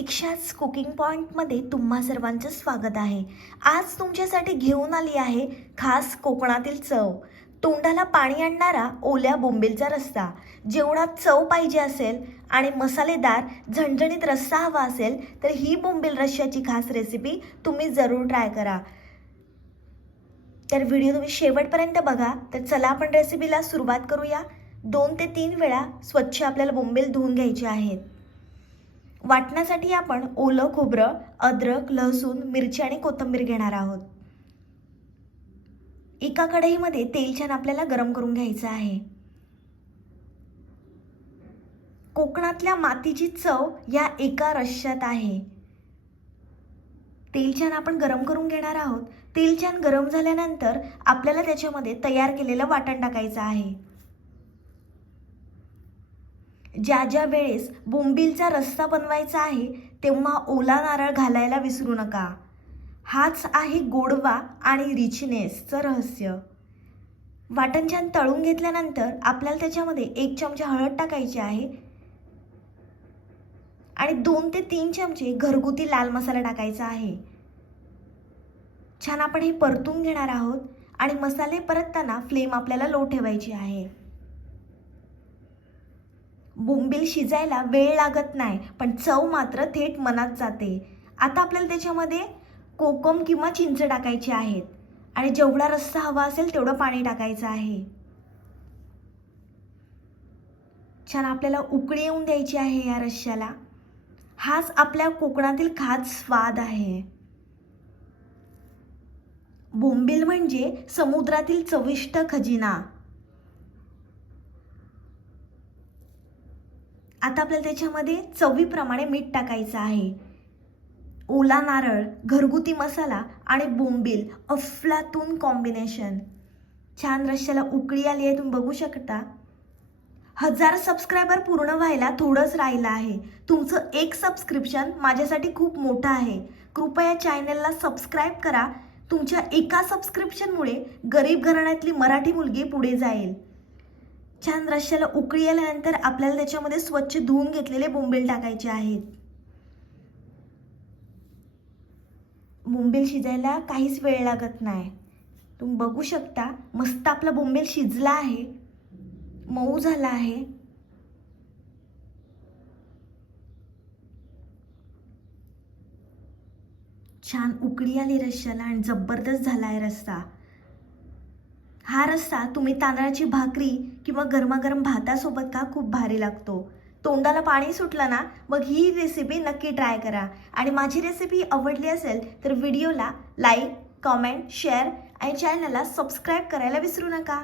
दीक्षाच cooking पॉईंटमध्ये तुम्हा सर्वांचं स्वागत आहे. आज तुमच्यासाठी घेऊन आली आहे खास कोकणातील चव. तोंडाला पाणी आणणारा ओल्या बोंबिलचा रस्सा. जेवणात चव पाहिजे असेल आणि मसालेदार झणझणीत रस्सा हवा असेल तर ही बोंबील रश्श्याची खास रेसिपी तुम्ही जरूर ट्राय करा. तर व्हिडिओ तुम्ही शेवटपर्यंत बघा. तर चला आपण रेसिपीला सुरुवात करूया. दोन ते तीन वेळा स्वच्छ आपल्याला बोंबील धुवून घ्यायचे आहेत. वाटण्यासाठी आपण ओलं खोबरं अद्रक लसूण मिरची आणि कोथिंबीर घेणार आहोत. एका कढईमध्ये तेल छान आपल्याला गरम करून घ्यायचं आहे. कोकणातल्या मातीची चव या एका रश्श्यात आहे. तेल छान आपण गरम करून घेणार आहोत. तेल छान गरम झाल्यानंतर आपल्याला त्याच्यामध्ये तयार केलेलं वाटण टाकायचं आहे. ज्या ज्या वेळेस बोंबीलचा रस्सा बनवायचा आहे तेव्हा ओला नारळ घालायला विसरू नका. हाच आहे गोडवा आणि रिचनेसचं रहस्य. वाटण छान तळून घेतल्यानंतर आपल्याला त्याच्यामध्ये एक चमचा हळद टाकायची आहे आणि दोन ते तीन चमचे घरगुती लाल मसाला टाकायचा आहे. छान आपण हे परतून घेणार आहोत आणि मसाले परतताना फ्लेम आपल्याला लो ठेवायची आहे. बोंबील शिजायला वेळ लागत नाही पण चव मात्र थेट मनात जाते. आता आपल्याला त्याच्यामध्ये कोकम किंवा चिंच टाकायची आहेत. आणि जेवढा रस्सा हवा असेल तेवढं पाणी टाकायचं आहे. छान आपल्याला उकळी येऊन द्यायची आहे या रश्श्याला हाच आपल्या कोकणातील खास स्वाद आहे. बोंबील म्हणजे समुद्रातील चविष्ट खजिना. आता आपल्याला त्याच्यामध्ये चवीप्रमाणे मीठ टाकायचं आहे. ओला नारळ घरगुती मसाला आणि बोंबील अफलातून कॉम्बिनेशन छान रश्श्याला उकळी आली आहे तुम्ही बघू शकता. हजार सबस्क्रायबर पूर्ण व्हायला थोडंच राहिलं आहे. तुमचं एक सबस्क्रिप्शन माझ्यासाठी खूप मोठं आहे. कृपया चॅनलला सबस्क्राईब करा. तुमच्या एका सबस्क्रिप्शनमुळे गरीब घराण्यातली मराठी मुलगी पुढे जाईल. छान रश्श्याला उकळी आल्यानंतर आपल्याला त्याच्यामध्ये स्वच्छ धुवून घेतलेले बोंबील टाकायचे आहेत. बोंबील शिजायला काहीच वेळ लागत नाही. तुम्ही बघू शकता मस्त आपला बोंबील शिजला आहे. मऊ झाला आहे. छान उकळी आली रश्श्याला आणि जबरदस्त झाला आहे रस्सा. हा रस्सा तुम्ही तांदळाची भाकरी किंवा गरमागरम भातासोबत का खूप भारी लागतो. तोंडाला पाणी सुटलं ना मग ही रेसिपी नक्की ट्राय करा. आणि माझी रेसिपी आवडली असेल तर व्हिडिओला लाईक कॉमेंट शेअर आणि चॅनलला सबस्क्राईब करायला विसरू नका.